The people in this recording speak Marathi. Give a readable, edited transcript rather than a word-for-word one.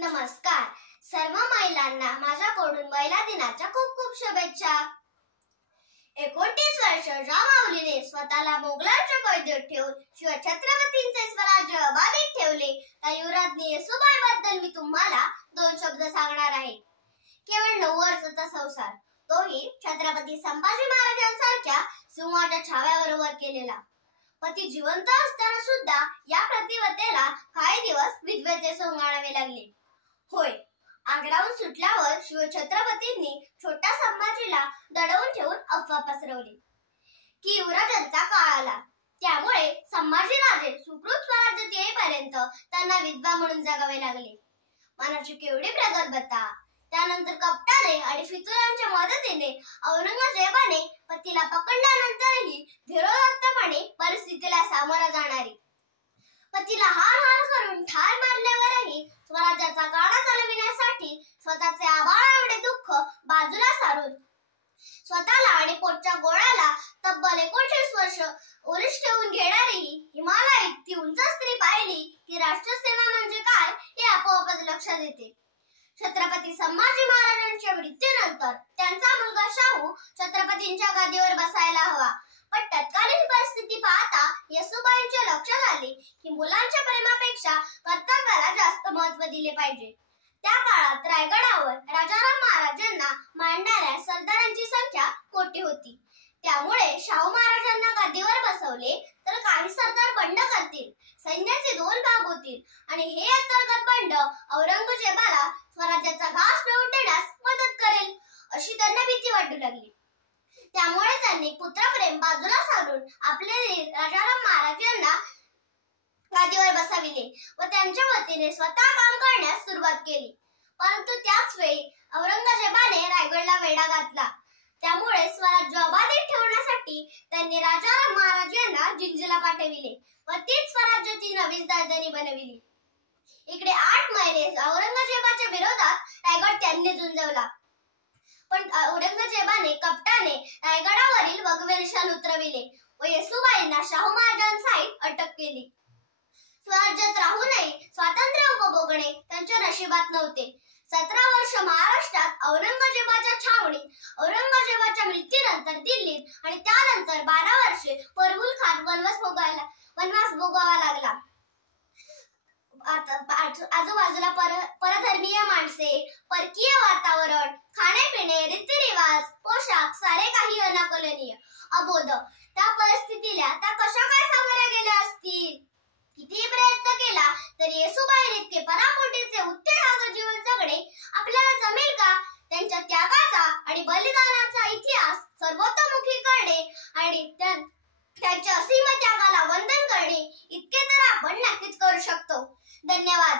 नमस्कार. सर्व महिलांना माझ्याकडून महिला दिनाच्या खूप खूप शुभेच्छा. 29 वर्ष ज्या माऊलीने स्वतःला मोगलांच्या कैदेत ठेवून शिवछत्रपतींचे स्वराज्य अबाधित ठेवले, त्या युवराज्ञी येसूबाईबद्दल मी तुम्हाला 2 शब्द सांगणार आहे. केवळ 9 वर्षाचा संसार, तोही छत्रपती संभाजी महाराजांसारख्या सिंहाच्या छाव्याबरोबर केलेला. पती जिवंत असताना सुद्धा या प्रतिवतेला काही दिवस विधवेचे सोंग आणावे लागले. होय, आग्र्याहून सुटल्यावर शिवछत्रपतींनी छोट्या संभाजीला दडवून ठेवून अफवा पसरवली की युवराजांचा काळ आला. त्यामुळे संभाजीराजे सुखरूप स्वराज्यात येईपर्यंत त्यांना विधवा म्हणून जगावे लागले. मनाची केवढी प्रगल्भता! त्यानंतर कपटाने आणि फितुरांच्या मदतीने औरंगजेबाने पतीला पकडल्यानंतरही धीरोदात्तपणे परिस्थितीला सामोरा जाणारी, पतीला हार करून ठार मारल्यावरही स्वराज्याचा गाडा चालविण्यासाठी स्वतःचे आबाळ एवढे दुःख बाजूला सारून स्वतःला आणि पोटच्या गोळ्याला तब्बल 29 वर्ष ओलीस ठेवून घेणारी हिमालयात ती उंच स्त्री पाहिली की राष्ट्रसेवा म्हणजे काय हे आपोआपच लक्षात येते. छत्रपती संभाजी महाराजांच्या मृत्यूनंतर त्यांचा मुलगा शाहू छत्रपतींच्या गादीवर बसायला हवा, पण तत्कालीन परिस्थिती पाहता येसूबाईंच्या लक्षात आले की मुलांच्या प्रेमापेक्षा कर्तव्याला जास्त महत्त्व दिले पाहिजे. त्या काळात रायगडावर राजाराम महाराजांना मानणाऱ्या सरदारांची संख्या मोठी होती. त्यामुळे शाहू महाराजांना गादीवर बसवले तर काही सरदार बंड करतील, सैन्याचे 2 भाग होतील आणि हे अंतर्गत बंड औरंगजेबाला स्वराज्याचा घास मिळवून देण्यास मदत करेल, अशी त्यांना भीती वाटू लागली. त्यामुळे त्यांनी पुत्रप्रेम बाजूला सारून आपले राजाराम महाराज यांना गादीवर बसविले व त्यांच्या वतीने स्वतः काम करण्यास सुरुवात केली. परंतु त्याच वेळी औरंगजेबाने रायगडला वेढा घातला. त्यामुळे स्वराज्य अबाधित ठेवण्यासाठी त्यांनी राजाराम महाराज यांना जिंजीला पाठविले व तीच स्वराज्याची नवीन राजधानी बनविली. इकडे 8 महिने औरंगजेबाच्या विरोधात रायगड त्यांनी झुंजवला, पण औरंगजेबाने कपटाने रायगडावरील भगवे निशाण उतरविले व येसूबाईंना शाहू महाराजांसहित अटक केली. स्वराज्यात राहूनही स्वातंत्र्य उपभोगणे त्यांच्या नशिबात नव्हते. 17 वर्ष महाराष्ट्रात औरंगजेबाच्या छावणीत, औरंगजेबाच्या मृत्यूनंतर दिल्लीत आणि त्यानंतर 12 वर्षे परहुल खात वनवास भोगावा लागला. आजूबाजूला परधर्मीय माणसे, परकीय वातावरण, खाणेपिणे, रीतिरिवाज, पोशाख सारे काही अनाकलनीय, अबोध. त्या परिस्थितीला त्या कशा काय सामोऱ्या गेल्या असतील? कितीही प्रयत्न केला तरी येसूबाईंनी इतके पराकोटीचे उत्तेजक जीवन जगणे आपल्याला जमेल का? त्यांच्या त्यागाचा आणि बलिदानाचा इतिहास सर्वतोमुखी करणे आणि त्यांच्या असीम त्यागाला वंदन करणे इतके तर आपण नक्कीच करू शकतो. धन्यवाद.